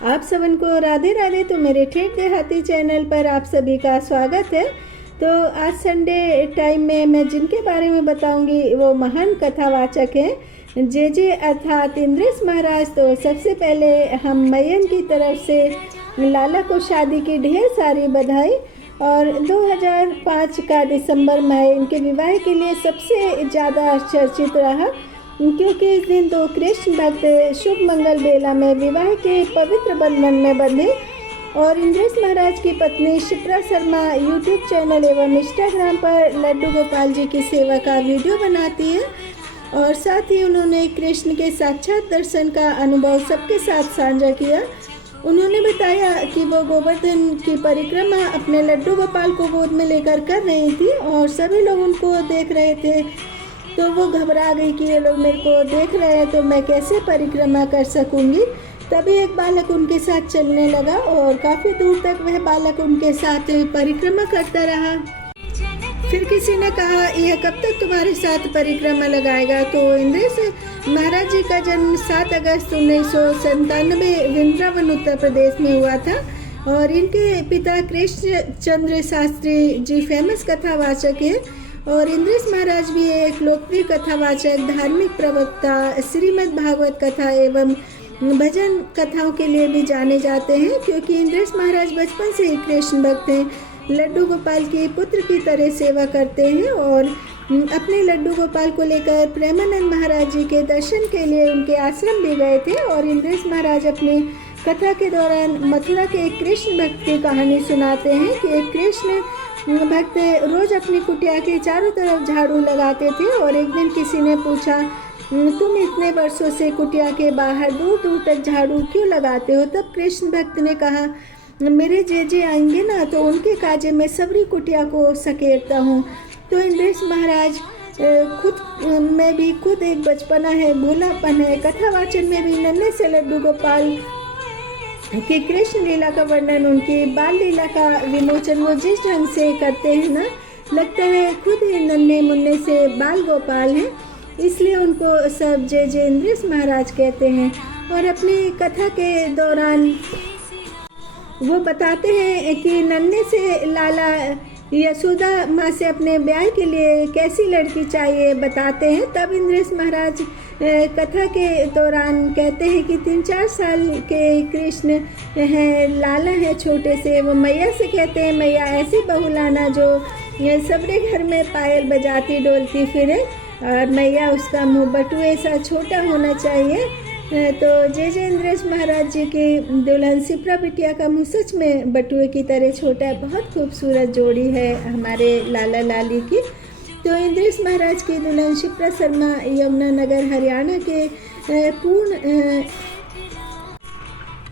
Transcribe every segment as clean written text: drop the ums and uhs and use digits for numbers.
आप सबन को राधे राधे। तो मेरे ठेठ देहाती चैनल पर आप सभी का स्वागत है। तो आज संडे टाइम में मैं जिनके बारे में बताऊंगी वो महान कथावाचक हैं जे अर्थात इंद्रेश महाराज। तो सबसे पहले हम मयन की तरफ से लाला को शादी की ढेर सारी बधाई। और 2005 का दिसंबर माह इनके विवाह के लिए सबसे ज़्यादा चर्चित रहा, क्योंकि इस दिन दो कृष्ण भक्त शुभ मंगल बेला में विवाह के पवित्र बंधन में बंधे। और इंद्रेश महाराज की पत्नी शिप्रा शर्मा यूट्यूब चैनल एवं इंस्टाग्राम पर लड्डू गोपाल जी की सेवा का वीडियो बनाती है और साथ ही उन्होंने कृष्ण के साक्षात दर्शन का अनुभव सबके साथ साझा किया। उन्होंने बताया कि वो गोवर्धन की परिक्रमा अपने लड्डू गोपाल को गोद में लेकर कर रही थी और सभी लोग उनको देख रहे थे। तो वो घबरा गई कि ये लोग मेरे को देख रहे हैं तो मैं कैसे परिक्रमा कर सकूंगी। तभी एक बालक उनके साथ चलने लगा और काफ़ी दूर तक वह बालक उनके साथ परिक्रमा करता रहा। फिर किसी ने कहा, यह कब तक तुम्हारे साथ परिक्रमा लगाएगा। तो इंद्रेश महाराज जी का जन्म 7 अगस्त 1997 वृंदावन उत्तर प्रदेश में हुआ था और इनके पिता कृष्ण चंद्र शास्त्री जी फेमस कथावाचक हैं। और इंद्रेश महाराज भी एक लोकप्रिय कथावाचक, धार्मिक प्रवक्ता, श्रीमद् भागवत कथा एवं भजन कथाओं के लिए भी जाने जाते हैं, क्योंकि इंद्रेश महाराज बचपन से ही कृष्ण भक्त हैं। लड्डू गोपाल के पुत्र की तरह सेवा करते हैं और अपने लड्डू गोपाल को लेकर प्रेमानंद महाराज जी के दर्शन के लिए उनके आश्रम भी गए थे। और इंद्रेश महाराज अपनी कथा के दौरान मथुरा के एक कृष्ण भक्त की कहानी सुनाते हैं कि एक कृष्ण भक्त रोज अपनी कुटिया के चारों तरफ झाड़ू लगाते थे और एक दिन किसी ने पूछा, तुम इतने वर्षों से कुटिया के बाहर दूर दूर तक झाड़ू क्यों लगाते हो। तब कृष्ण भक्त ने कहा, मेरे जे आएंगे ना तो उनके काजे में सबरी कुटिया को सकेरता हूँ। तो इंद्रेश महाराज में भी खुद एक बचपना है, भोलापन है। कथावाचन में भी नन्हे से लड्डू गोपाल कि कृष्ण लीला का वर्णन, उनकी बाल लीला का विमोचन वो जिस ढंग से करते हैं ना, लगता है खुद ही नन्हे मुन्ने से बाल गोपाल हैं। इसलिए उनको सब जे इंद्रेश महाराज कहते हैं। और अपनी कथा के दौरान वो बताते हैं कि नन्हे से लाला यशोदा माँ से अपने ब्याह के लिए कैसी लड़की चाहिए बताते हैं। तब इंद्रेश महाराज कथा के दौरान कहते हैं कि 3-4 साल के कृष्ण हैं, लाला है छोटे से। वो मैया से कहते हैं, मैया ऐसी बहू लाना जो सबरे घर में पायल बजाती डोलती फिरे, और मैया उसका मुँह बटुए सा छोटा होना चाहिए। तो जे इंद्रेश महाराज जी की दुल्हन शिप्रा बिटिया का मुँह सच में बटुए की तरह छोटा है। बहुत खूबसूरत जोड़ी है हमारे लाला लाली की। तो इंद्रेश महाराज की दुल्हन शिप्रा शर्मा यमुनानगर हरियाणा के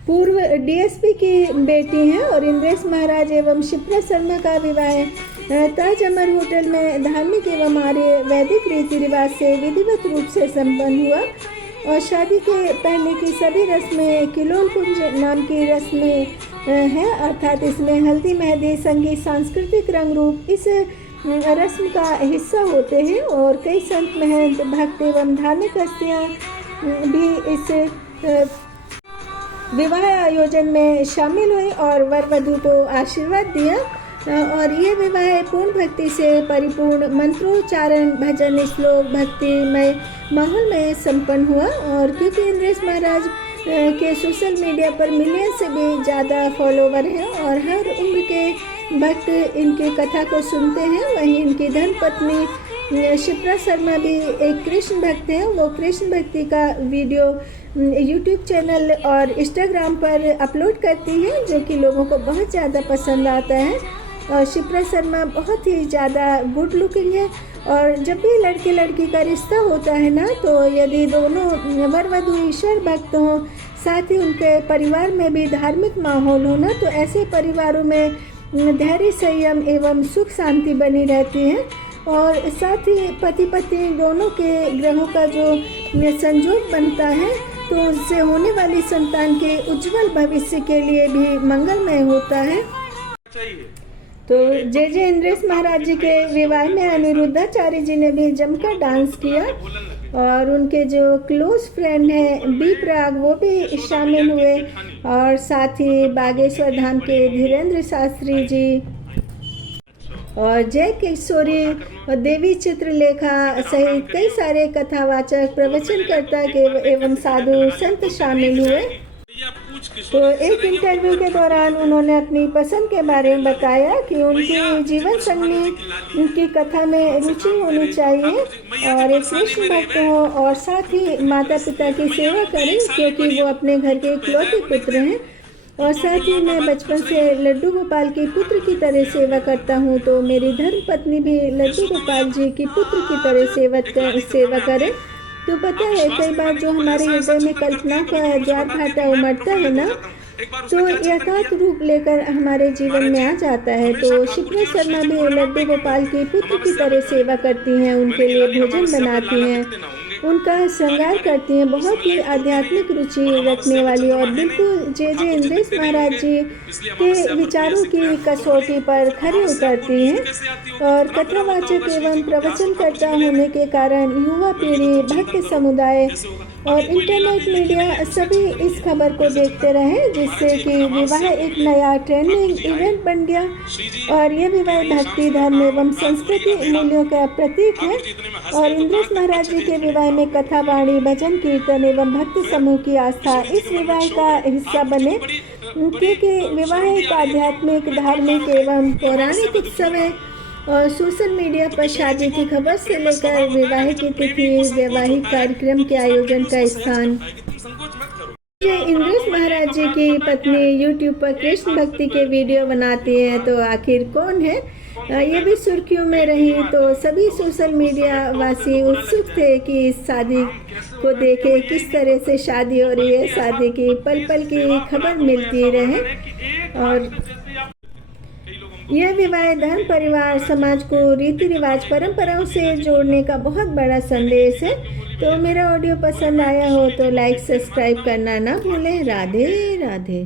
पूर्व डीएसपी की बेटी हैं। और इंद्रेश महाराज एवं शिप्रा शर्मा का विवाह ताज अमर होटल में धार्मिक एवं आर्य वैदिक रीति रिवाज से विधिवत रूप से संपन्न हुआ। और शादी के पहले की सभी रस्में किलोल कुंज नाम की रस्में हैं, अर्थात इसमें हल्दी, मेहंदी, संगीत, सांस्कृतिक रंग रूप इस रस्म का हिस्सा होते हैं। और कई संत, महंत, भक्त एवं धार्मिक हस्तियाँ भी इस विवाह आयोजन में शामिल हुई और वर वधू को आशीर्वाद दिया। और ये विवाह पूर्ण भक्ति से परिपूर्ण मंत्रोच्चारण, भजन, श्लोक, भक्तिमय माहौल में संपन्न हुआ। और क्योंकि इंद्रेश महाराज के सोशल मीडिया पर मिलियन से भी ज़्यादा फॉलोवर हैं और हर उम्र के भक्त इनकी कथा को सुनते हैं, वहीं इनकी धर्मपत्नी शिप्रा शर्मा भी एक कृष्ण भक्त हैं। वो कृष्ण भक्ति का वीडियो यूट्यूब चैनल और इंस्टाग्राम पर अपलोड करती हैं, जो कि लोगों को बहुत ज़्यादा पसंद आता है। और शिप्रा शर्मा बहुत ही ज़्यादा गुड लुकिंग है। और जब भी लड़के लड़की का रिश्ता होता है ना, तो यदि दोनों वर वधू ईश्वर भक्त हों, साथ ही उनके परिवार में भी धार्मिक माहौल हो ना, तो ऐसे परिवारों में धैर्य, संयम एवं सुख शांति बनी रहती है। और साथ ही पति पत्नी दोनों के ग्रहों का जो संयोग बनता है, तो उससे होने वाली संतान के उज्जवल भविष्य के लिए भी मंगलमय होता है। तो जे इंद्रेश महाराज जी के विवाह में अनिरुद्धाचार्य जी ने भी जमकर डांस किया। और उनके जो क्लोज फ्रेंड हैं बी प्राग वो भी शामिल हुए, और साथ ही बागेश्वर धाम के धीरेन्द्र शास्त्री जी और जय किशोरी और देवी चित्रलेखा सहित कई सारे कथावाचक, प्रवचनकर्ता के एवं साधु संत शामिल हुए। तो एक इंटरव्यू के दौरान उन्होंने अपनी पसंद के बारे में बताया कि उनकी जीवन संगी उनकी कथा में रुचि होनी चाहिए और एक कृष्ण भक्त हो, और साथ ही माता पिता की सेवा करें क्योंकि वो अपने घर के इकलौते पुत्र हैं, और साथ ही मैं बचपन से लड्डू गोपाल की पुत्र की तरह सेवा करता हूँ, तो मेरी धर्म पत्नी भी लड्डू गोपाल जी की पुत्र की तरह सेवा करे। तो पता है कई बार जो हमारे हृदय में कल्पना का ज्ञात भाटा उमड़ता है ना, तो यथार्थ रूप लेकर हमारे जीवन में आ जाता है। तो शिप्रा शर्मा भी लड्डू गोपाल की पुत्र की तरह सेवा करती हैं, उनके लिए भोजन बनाती हैं, उनका श्रृंगार करती हैं, बहुत ही आध्यात्मिक रुचि रखने वाली, और बिल्कुल जे इंद्रेश महाराज जी के विचारों की कसौटी पर खरी उतरती हैं। और कथावाचक एवं प्रवचनकर्ता होने के कारण युवा पीढ़ी, भक्त समुदाय और इंटरनेट मीडिया सभी इस खबर को देखते रहे, जिससे कि विवाह एक नया ट्रेंडिंग इवेंट बन गया, और यह विवाह भक्ति, धर्म एवं संस्कृति मूल्यों का प्रतीक है। और इंद्रेश महाराज जी के विवाह में कथा, वाणी, भजन, कीर्तन एवं भक्त समूह की आस्था इस विवाह का हिस्सा बने, क्योंकि विवाह एक आध्यात्मिक, धार्मिक एवं पौराणिक उत्सव है। और सोशल मीडिया पर शादी की खबर से लेकर विवाह की तिथि, वैवाहिक कार्यक्रम के आयोजन का स्थान। इंद्रेश महाराज जी की पत्नी यूट्यूब पर कृष्ण भक्ति के वीडियो बनाती हैं, तो आखिर कौन है? ये भी सुर्खियों में रही, तो सभी सोशल मीडिया वासी उत्सुक थे कि इस शादी को देखे, किस तरह से शादी हो रही है, शादी की पल पल की खबर मिलती रहे। और यह विवाह धर्म, परिवार, समाज को रीति रिवाज, परंपराओं से जोड़ने का बहुत बड़ा संदेश है। तो मेरा ऑडियो पसंद आया हो तो लाइक, सब्सक्राइब करना ना भूलें। राधे राधे।